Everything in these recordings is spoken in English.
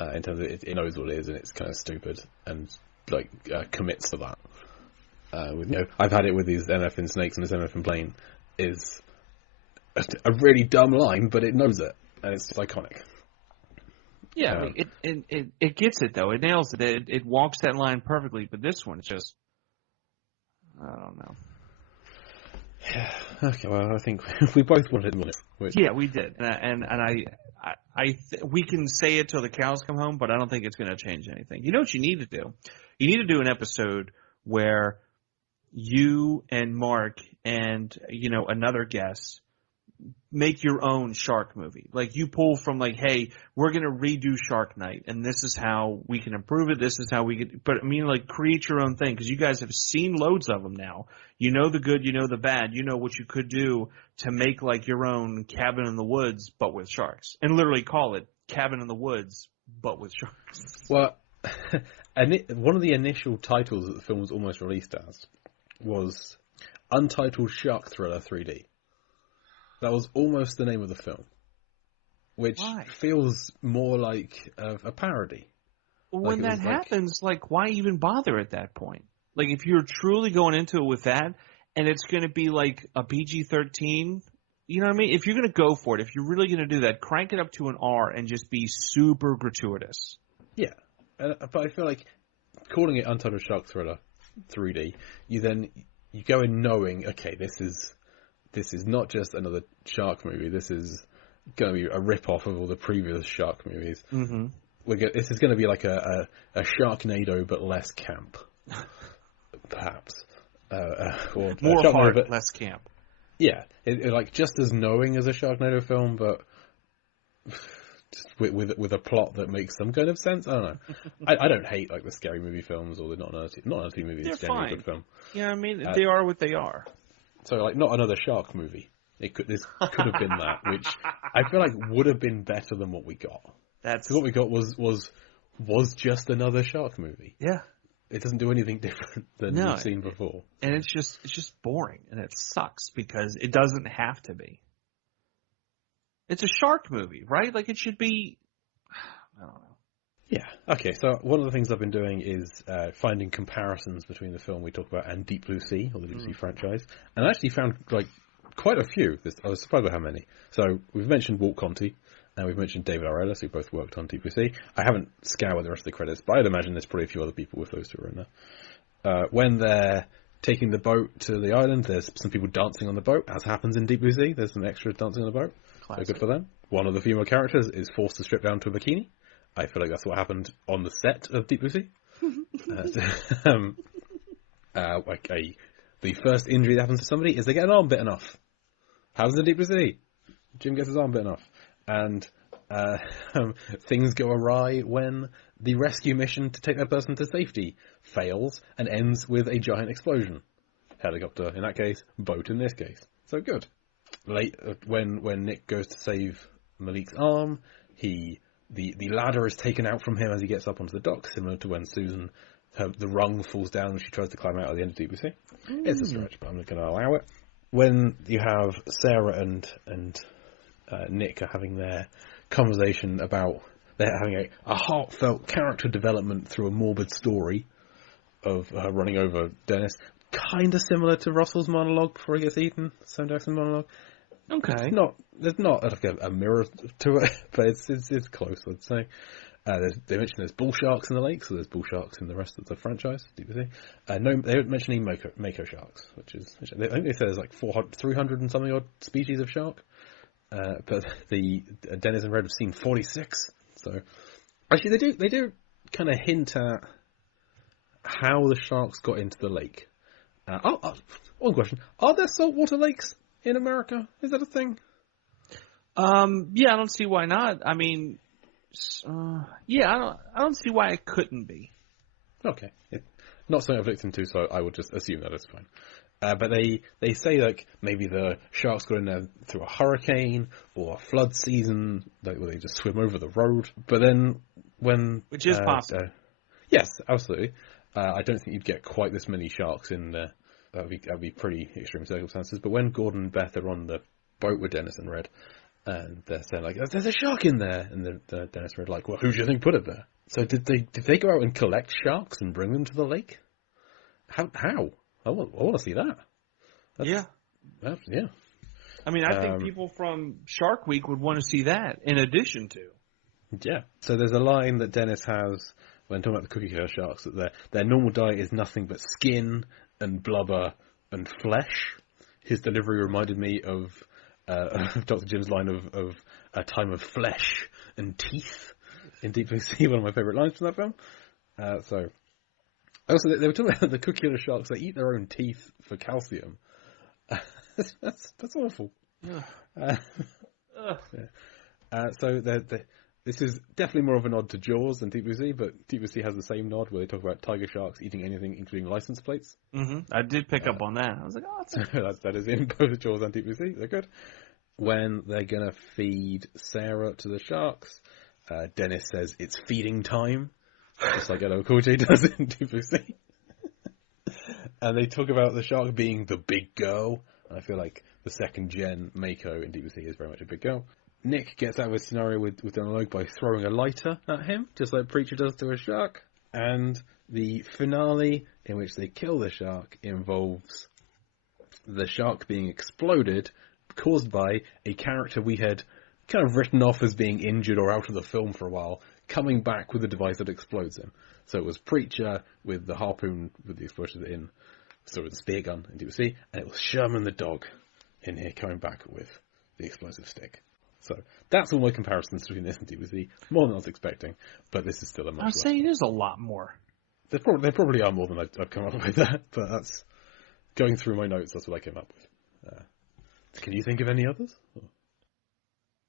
in terms of it knows what it is and it's kind of stupid and commits to that. I've had it with these MF in Snakes and this MF in Plane is a really dumb line, but it knows it and it's iconic. Yeah, it gets it though. It nails it. It walks that line perfectly. But this one, it's just, I don't know. Yeah. Okay. Well, I think we both wanted it. Yeah, we did, and we can say it till the cows come home, but I don't think it's going to change anything. You know what you need to do? You need to do an episode where you and Mark and another guest make your own shark movie. Like you pull from hey, we're going to redo Shark Night and this is how we can improve it. This is how we can, but I mean create your own thing because you guys have seen loads of them now. You know the good, you know the bad, you know what you could do to make your own Cabin in the Woods but with sharks and literally call it Cabin in the Woods but with sharks. Well, one of the initial titles that the film was almost released as was Untitled Shark Thriller 3D. That was almost the name of the film, which feels more like a parody. Well, when that happens, why even bother at that point? If you're truly going into it with that, and it's going to be a PG-13, you know what I mean? If you're going to go for it, if you're really going to do that, crank it up to an R and just be super gratuitous. Yeah, but I feel like calling it Untitled Shark Thriller 3D, you go in knowing, okay, this is not just another shark movie. This is going to be a rip-off of all the previous shark movies. Mm-hmm. This is going to be like a Sharknado, but less camp, perhaps. Or more hard, but less camp. Yeah, just as knowing as a Sharknado film, but just with a plot that makes some kind of sense. I don't know. I don't hate the scary movie films or the not another movies. They're generally fine. A good film. Yeah, I mean they are what they are. So, not another shark movie. This could have been that, which I feel would have been better than what we got. Because what we got was just another shark movie. Yeah. It doesn't do anything different than we've seen before. And it's just boring, and it sucks because it doesn't have to be. It's a shark movie, right? It should be. I don't know. Yeah. Okay. So one of the things I've been doing is finding comparisons between the film we talk about and Deep Blue Sea, or the Deep Blue Sea franchise, and I actually found quite a few. I was surprised by how many. So we've mentioned Walt Conti, and we've mentioned David R. Ellis, who both worked on Deep Blue Sea. I haven't scoured the rest of the credits, but I'd imagine there's probably a few other people with those two are in there. When they're taking the boat to the island, there's some people dancing on the boat, as happens in Deep Blue Sea. There's some extras dancing on the boat. So good for them. One of the female characters is forced to strip down to a bikini. I feel that's what happened on the set of Deep Blue Sea. The first injury that happens to somebody is they get an arm bitten off. How's the Deep Blue Sea? Jim gets his arm bitten off. And things go awry when the rescue mission to take that person to safety fails and ends with a giant explosion. Helicopter in that case, boat in this case. So good. When Nick goes to save Malik's arm, the ladder is taken out from him as he gets up onto the dock, similar to when Susan, the rung falls down when she tries to climb out at the end of Deep Blue Sea. It's a stretch, but I'm not going to allow it. When you have Sarah and Nick are having their conversation about they're having a heartfelt character development through a morbid story of her running over Dennis, kind of similar to Russell's monologue before he gets eaten, Sam Jackson's monologue. Okay. There's not a mirror to it, but it's close, I'd say. They mentioned there's bull sharks in the lake, so there's bull sharks in the rest of the franchise. Deep Blue Sea. No, they don't mention any mako sharks, which I think they said there's 300 and something odd species of shark. But the Dennis and Red have seen 46. So actually, they do kind of hint at how the sharks got into the lake. One question: are there saltwater lakes in America? Is that a thing? Yeah, I don't see why not. I mean, I don't see why it couldn't be. Okay, not something I've looked into, so I would just assume that it's fine. But they say maybe the sharks got in there through a hurricane or a flood season, where they just swim over the road. But then which is possible. Yes, absolutely. I don't think you'd get quite this many sharks in there. That'd be pretty extreme circumstances. But when Gordon and Beth are on the boat with Dennis and Red, And they're saying like, "There's a shark in there," and the Dennis are like, "Well, who do you think put it there?" So did they go out and collect sharks and bring them to the lake? How? I want to see that. Yeah. Yeah. I mean, I think people from Shark Week would want to see that in addition to. Yeah. So there's a line that Dennis has when talking about the cookie cutter sharks that their normal diet is nothing but skin and blubber and flesh. His delivery reminded me of Dr. Jim's line of a time of flesh and teeth in Deep Blue Sea, one of my favourite lines from that film. So also they were talking about the cookie cutter sharks. They eat their own teeth for calcium. That's awful. Yeah. So this is definitely more of a nod to Jaws than Deep Blue Sea, but Deep Blue Sea has the same nod where they talk about tiger sharks eating anything, including license plates. Mm-hmm. I did pick up on that. I was like, oh, that is in both Jaws and Deep Blue Sea. They're good. When they're going to feed Sarah to the sharks, Dennis says it's feeding time, just like LL Cool J does in Deep Blue Sea. And they talk about the shark being the big girl. And I feel like the second gen Mako in Deep Blue Sea is very much a big girl. Nick gets out of a scenario with Donald Logue by throwing a lighter at him, just like Preacher does to a shark. And the finale, in which they kill the shark, involves the shark being exploded, caused by a character we had kind of written off as being injured or out of the film for a while, coming back with a device that explodes him. So it was Preacher with the harpoon with the explosions in, sort of the spear gun in Deep Blue Sea, and it was Sherman the dog in here coming back with the explosive stick. So that's all my comparisons between this and Deep Blue Sea. More than I was expecting, but this is still a much. I'd say it is a lot more. There probably are more than I've come up with that, but that's going through my notes. That's what I came up with. Can you think of any others?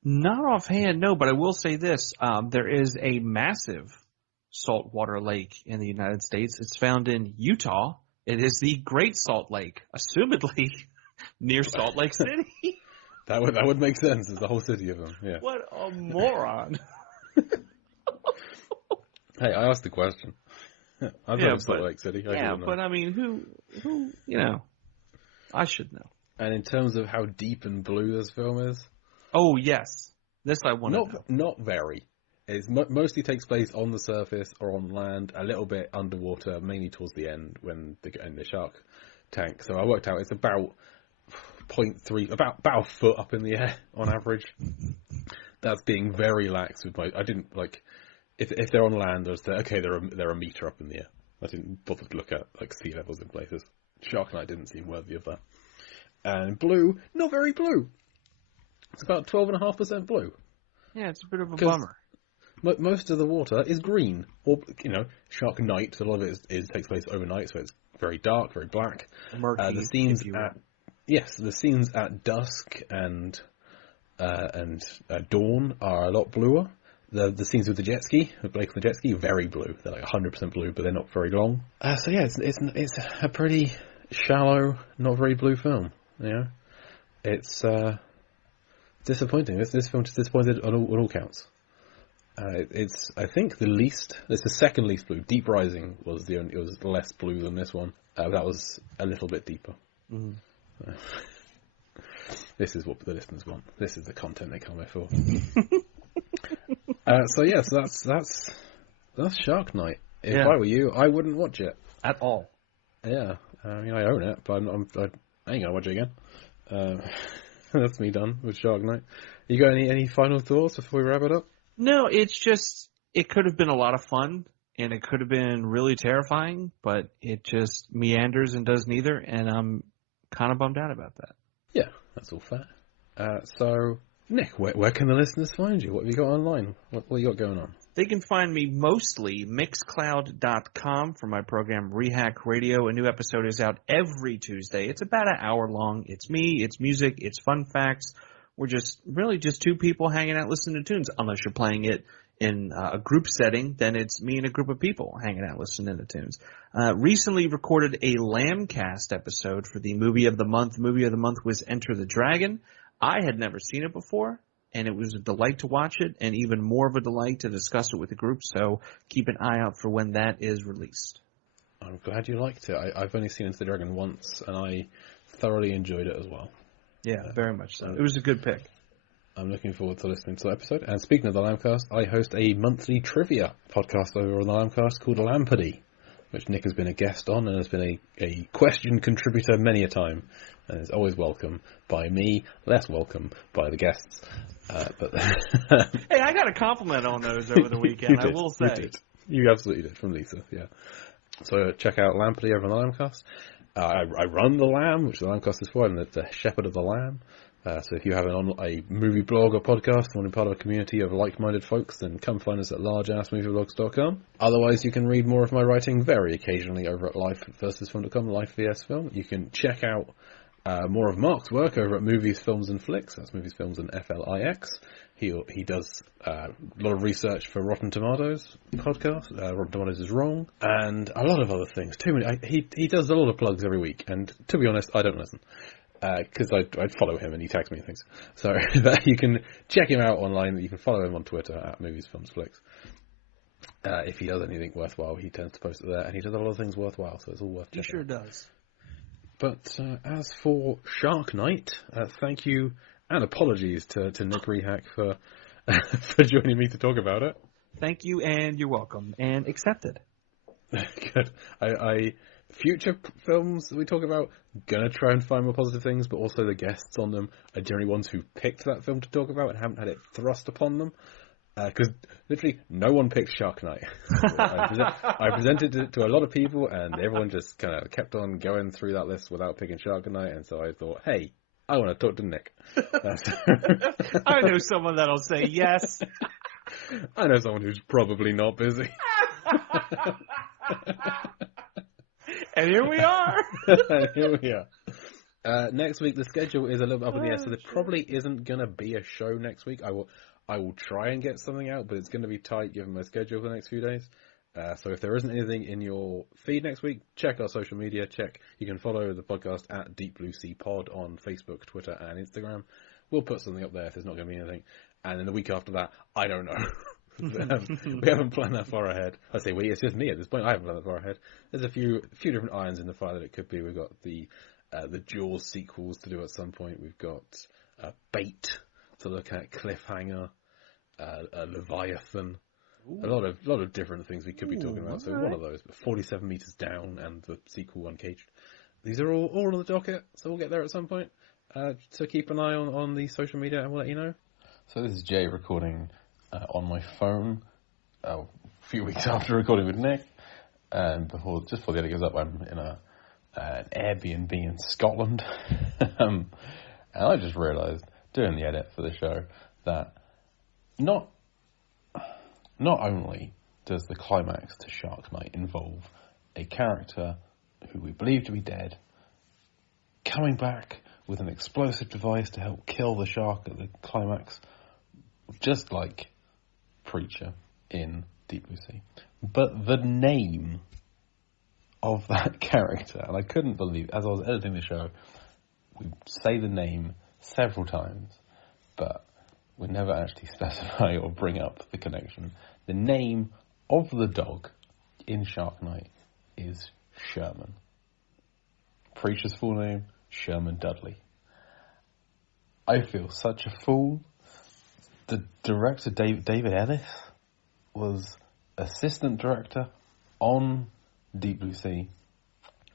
Not offhand, no. But I will say this: there is a massive saltwater lake in the United States. It's found in Utah. It is the Great Salt Lake, assumedly near Salt Lake City. That would make sense. There's a whole city of them. Yeah. What a moron! Hey, I asked the question. I've heard of Salt Lake City. But I mean, who? I should know. And in terms of how deep and blue this film is, oh yes, this I want to know. Not very. It mostly takes place on the surface or on land, a little bit underwater, mainly towards the end when they get in the shark tank. So I worked out it's about 0.3, about a foot up in the air on average. That's being very lax with I didn't like if they're on land, they're a meter up in the air. I didn't bother to look at like sea levels in places. Shark Night didn't seem worthy of that. And blue, not very blue. It's about 12.5% blue. Yeah, it's a bit of a bummer. Most of the water is green, or Shark Night. A lot of it takes place overnight, so it's very dark, very black. Murky, the scenes the scenes at dusk and dawn are a lot bluer. The scenes with the jet ski, with Blake on the jet ski, very blue. They're like 100% blue, but they're not very long. So yeah, it's a pretty shallow, not very blue film. It's disappointing. This film just disappointed on all counts. It's I think it's the second least blue. Deep Rising was it was less blue than this one. That was a little bit deeper. Mm-hmm. This is what the listeners want. This is the content they come here for. That's Shark Night. If I were you, I wouldn't watch it at all. Yeah, I mean I own it, but I ain't gonna watch it again. That's me done with Shark Night. You got any final thoughts before we wrap it up? No, it's just it could have been a lot of fun and it could have been really terrifying, but it just meanders and does neither, and I'm kind of bummed out about that. Yeah, that's all fair. So, Nick, where can the listeners find you? What have you got online? What you got going on? They can find me mostly Mixcloud.com for my program Rehack Radio. A new episode is out every Tuesday. It's about an hour long. It's me, it's music, it's fun facts. We're just two people hanging out listening to tunes. Unless you're playing it in a group setting, then it's me and a group of people hanging out listening to tunes. Recently recorded a Lambcast episode for the Movie of the Month. Movie of the Month was Enter the Dragon. I had never seen it before, and it was a delight to watch it, and even more of a delight to discuss it with the group, so keep an eye out for when that is released. I'm glad you liked it. I've only seen Enter the Dragon once, and I thoroughly enjoyed it as well. Yeah, very much so. It was a good pick. I'm looking forward to listening to the episode. And speaking of the Lambcast, I host a monthly trivia podcast over on the Lambcast called Lampardy, which Nick has been a guest on and has been a question contributor many a time, and is always welcome by me, less welcome by the guests. But hey, I got a compliment on those over the weekend, I will say. You absolutely did, from Lisa, yeah. So check out Lampardy over on the Lambcast. I run the Lamb, which the Lambcast is for, and the Shepherd of the Lamb. So if you have a movie blog or podcast, want to be part of a community of like-minded folks, then come find us at largeassmovieblogs.com. Otherwise, you can read more of my writing very occasionally over at lifeversusfilm.com, Life vs Film. You can check out more of Mark's work over at Movies, Films and Flicks. That's Movies, Films and FLIX. He does a lot of research for Rotten Tomatoes podcast. Rotten Tomatoes is Wrong, and a lot of other things. Too many. He does a lot of plugs every week, and to be honest, I don't listen. Because I'd follow him and he tags me and things. So you can check him out online. You can follow him on Twitter at Movies, Films, Flicks. If he does anything worthwhile, he tends to post it there. And he does a lot of things worthwhile, so it's all worth checking. He sure does. But as for Shark Night, thank you and apologies to Nick Rehack for joining me to talk about it. Thank you and you're welcome. And accepted. Good. Future films that we talk about, gonna try and find more positive things, but also the guests on them are generally ones who picked that film to talk about and haven't had it thrust upon them. Because literally no one picked Shark Night. I presented it to a lot of people, and everyone just kind of kept on going through that list without picking Shark Night. And so I thought, hey, I want to talk to Nick. I know someone that'll say yes. I know someone who's probably not busy. And here we are. Next week, the schedule is a little bit up in the air, so there probably isn't going to be a show next week. I will try and get something out, but it's going to be tight given my schedule for the next few days. So if there isn't anything in your feed next week, check our social media. You can follow the podcast at Deep Blue Sea Pod on Facebook, Twitter, and Instagram. We'll put something up there if there's not going to be anything. And then the week after that, I don't know. We haven't planned that far ahead. I say we, it's just me at this point. I haven't planned that far ahead. There's a few different irons in the fire that it could be. We've got the Jaws sequels to do at some point. We've got Bait to look at, Cliffhanger, Leviathan. Ooh. A lot of different things we could be talking about. So right. One of those, 47 Meters Down and the sequel Uncaged. These are all on the docket, so we'll get there at some point. So keep an eye on the social media and we'll let you know. So this is Jay recording on my phone a few weeks after recording with Nick, and before the edit goes up, I'm in an Airbnb in Scotland, and I just realised doing the edit for the show that not only does the climax to Shark Night involve a character who we believe to be dead coming back with an explosive device to help kill the shark at the climax, just like Preacher in Deep Blue Sea, but the name of that character, and I couldn't believe, as I was editing the show, we say the name several times, but we never actually specify or bring up the connection. The name of the dog in Shark Night is Sherman. Preacher's full name, Sherman Dudley. I feel such a fool. The director, David Ellis, was assistant director on Deep Blue Sea,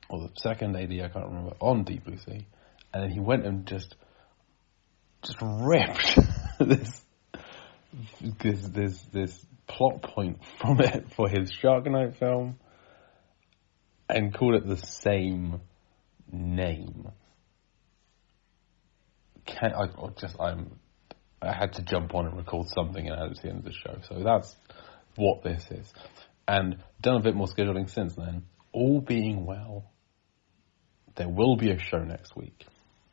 or the second AD, I can't remember, on Deep Blue Sea, and then he went and just ripped this plot point from it for his Shark Night film, and called it the same name. I had to jump on and record something and add it to the end of the show. So that's what this is. And done a bit more scheduling since then. All being well, there will be a show next week.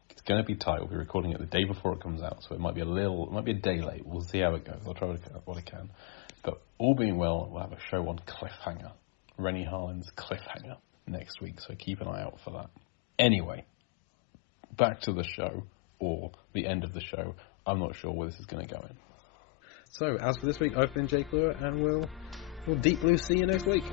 It's going to be tight. We'll be recording it the day before it comes out, so it might be a day late. We'll see how it goes. I'll try what I can. But all being well, we'll have a show on Cliffhanger. Rennie Harlin's Cliffhanger next week, so keep an eye out for that. Anyway, back to the show, or the end of the show. I'm not sure where this is going to go in. So, as for this week, I've been Jake Lure, and we'll Deep Blue see you next week.